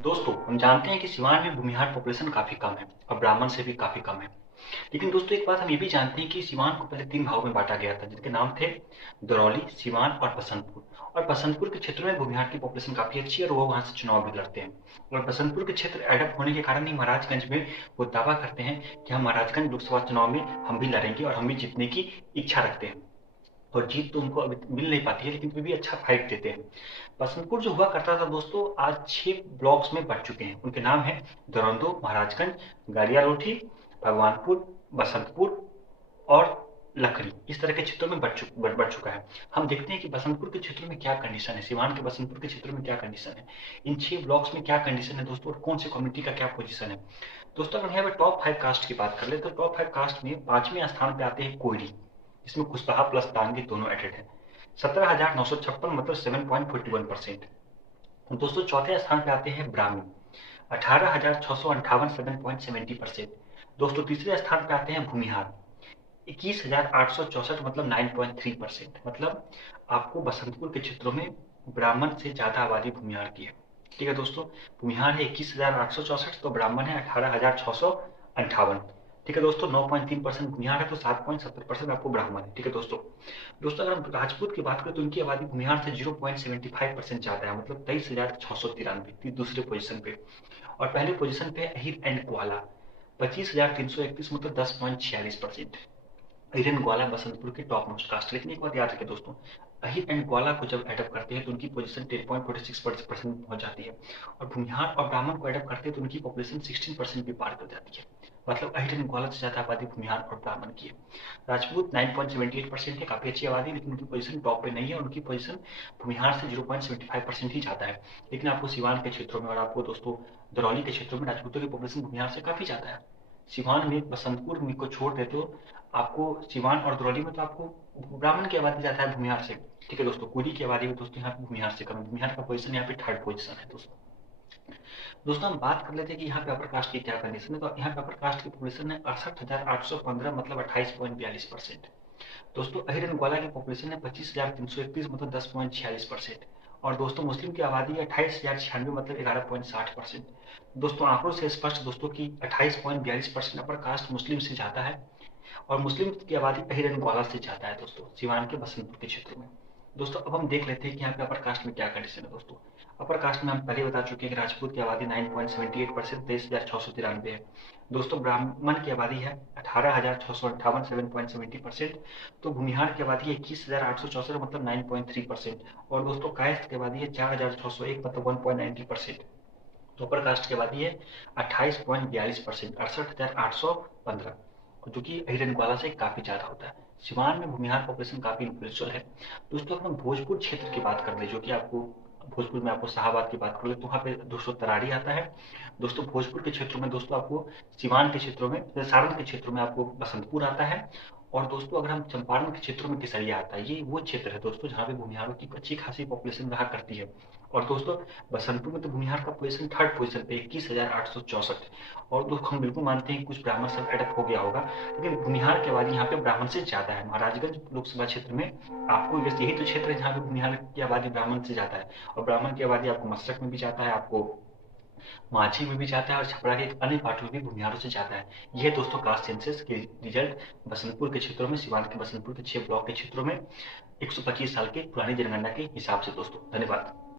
दोस्तों, हम जानते हैं कि सिवान में भूमिहार पॉपुलेशन काफी कम है और ब्राह्मण से भी काफी कम है। लेकिन दोस्तों, एक बात हम ये भी जानते हैं कि सिवान को पहले 3 भागों में बांटा गया था, जिनके नाम थे दरौली, सिवान और बसंतपुर। और बसंतपुर के क्षेत्र में भूमिहार की पॉपुलेशन काफी अच्छी है और वो वहां से चुनाव भी लड़ते हैं। और बसंतपुर के क्षेत्र एडप्ट होने के कारण ही महाराजगंज में वो दावा करते हैं कि हम महाराजगंज लोकसभा चुनाव में हम भी लड़ेंगे और हम भी जीतने की इच्छा रखते हैं। और जीत तो उनको अभी मिल नहीं पाती है, लेकिन फिर भी अच्छा फाइट देते हैं। बसंतपुर जो हुआ करता था दोस्तों, आज 6 ब्लॉक्स में बढ़ चुके हैं। उनके नाम है दरौंदो, महाराजगंज, गाड़ियालोठी, भगवानपुर, बसंतपुर और लखरी। इस तरह के क्षेत्रों में बढ़ चुका है। हम देखते हैं कि बसंतपुर के क्षेत्र में क्या कंडीशन है, सिवान के बसंतपुर के क्षेत्र में क्या कंडीशन है, इन 6 ब्लॉक्स में क्या कंडीशन है दोस्तों, और कौन सी कम्युनिटी का क्या पोजीशन है। दोस्तों, अगर यहाँ पे टॉप 5 कास्ट की बात कर ले तो टॉप 5 कास्ट में 5वें स्थान पे आते हैं कोयरी। इसमें कुशवाहा प्लस दांगी दोनों एडेड है। 17,956 मतलब 7.41%। दोस्तों, चौथे स्थान पे आते हैं ब्राह्मण, 18,658 7.70%। दोस्तों, तीसरे स्थान पे आते हैं भूमिहार, 21,864 मतलब 9.3%। मतलब आपको बसंतपुर के क्षेत्रों में ब्राह्मण से ज्यादा आबादी भूमिहार की है। ठीक है दोस्तों, भूमिहार है 21,864, तो ब्राह्मण है 18,658। ठीक है दोस्तों, 9.3% भूमिहार है तो 7.70% आपको ब्राह्मण है। ठीक है दोस्तों। दोस्तों, अगर हम राजपूत की बात करें तो उनकी आबादी भूमिहार से 0.75% ज्यादा है, मतलब 23,693 दूसरे पोजीशन पे। और पहले पोजीशन पे अहिर एंड ग्वाला, 25,331 मतलब 10.46%। अहिर एंड ग्वाला बसंतपुर के टॉप मोस्ट कास्ट। लेकिन एक बात याद रखें दोस्तों, अहिर एंड ग्वाला को जब एडअप करते हैं तो उनकी पोजीशन 10.46% पहुंच जाती है। और भूमिहार और ब्राह्मण को एडअप करते हैं तो उनकी पॉपुलेशन 16% भी पार कर जाती है। मतलब अहिर एंड ग्वाला से ज्यादा आबादी भूमिहार और ब्राह्मण की है। राजपूत 9.78% है, काफी अच्छी आबादी, लेकिन उनकी पोजीशन टॉप पे नहीं है। उनकी पोजीशन भूमिहार से 0.75% ही ज्यादा है। लेकिन आपको सिवान के क्षेत्रों में और आपको दोस्तों दरौली के क्षेत्रों में राजपूतों की पॉपुलेशन भूमिहार से काफी ज्यादा है। सिवान में बसंतपुर में को छोड़ देते हो, आपको सिवान और दरौली में तो आपको ब्राह्मण की आबादी ज्यादा है भूमिहार से। ठीक है दोस्तों, कुली की आबादी में दोस्तों यहाँ पे भूमिहार से कम है। भूमिहार का पोजीशन यहाँ पे 3rd पोजीशन है दोस्तों। दोस्तों, हम बात कर लेते हैं कि यहाँ पे अपर कास्ट की क्या कंडीशन है। तो यहाँ पे अपर कास्ट की पॉपुलेशन है 68,815 मतलब 28.42%। दोस्तों, अहिर एंड ग्वाला की पॉपुलेशन है 25,331 मतलब 10.46%। और दोस्तों, मुस्लिम की आबादी है 28,096 मतलब 11.60%। दोस्तों, आंकड़ों से स्पष्ट दोस्तों की 28.42% अपर कास्ट मुस्लिम से ज्यादा है। और मुस्लिम की आबादी अहिर एंड ग्वाला से ज्यादा है दोस्तों, सिवान के बसंतपुर के क्षेत्र में। दोस्तों, अब हम देख लेते हैं कि यहाँ पे अपर कास्ट में क्या कंडीशन है दोस्तों। अपर कास्ट में हम पहले बता चुके हैं कि राजपूत की आबादी 9.78% 23,693 है। दोस्तों, ब्राह्मण की आबादी है 18,658 7.70%। तो भूमिहार की आबादी है 21,864 मतलब 9.3%। और दोस्तों, कायस्थ की आबादी है 4,601 मतलब 1.90%। तो अपर कास्ट की आबादी है 28.42%, 68,815, जो कि अहिर एंड ग्वाला से काफी ज्यादा होता है। सिवान में भूमिहार पॉपुलेशन काफी इन्फ्लुएंशियल है। दोस्तों, अगर हम भोजपुर क्षेत्र की बात कर ले, जो कि आपको भोजपुर में आपको शाहबाद की बात कर ले, तो वहाँ पे दोस्तों तरारी आता है। दोस्तों, भोजपुर के क्षेत्रों में दोस्तों आपको सिवान के क्षेत्रों में, सारण के क्षेत्रों में आपको बसंतपुर आता है। और दोस्तों, अगर हम चंपारण के क्षेत्रों में केसरिया आता है। ये वो क्षेत्र है दोस्तों जहाँ पे भूमिहारों की अच्छी खासी पॉपुलेशन रहा करती है। और दोस्तों, बसंतपुर में तो भूमिहार का पोजीशन 3rd पोजीशन पे 21,864। और दोस्तों, हम बिल्कुल मानते हैं कुछ ब्राह्मण सब एडप्ट हो गया होगा, लेकिन भूमिहार की आबादी यहाँ पे ब्राह्मण से ज्यादा है। महाराजगंज लोकसभा क्षेत्र में आपको यही तो क्षेत्र है जहाँ पे भूमिहार की आबादी ब्राह्मण से ज्यादा है। और ब्राह्मण की आबादी आपको मस्तक में भी जाता है, आपको माझी में भी जाता है, और छपरा के अन्य पार्टों में भी भूमिहारों से जाता है। यह दोस्तों कास्ट सेंसस के रिजल्ट बसंतपुर के क्षेत्रों में, सिवान के बसंतपुर के 6 ब्लॉक के क्षेत्रों में 125 साल के पुरानी जनगणना के हिसाब से दोस्तों। धन्यवाद।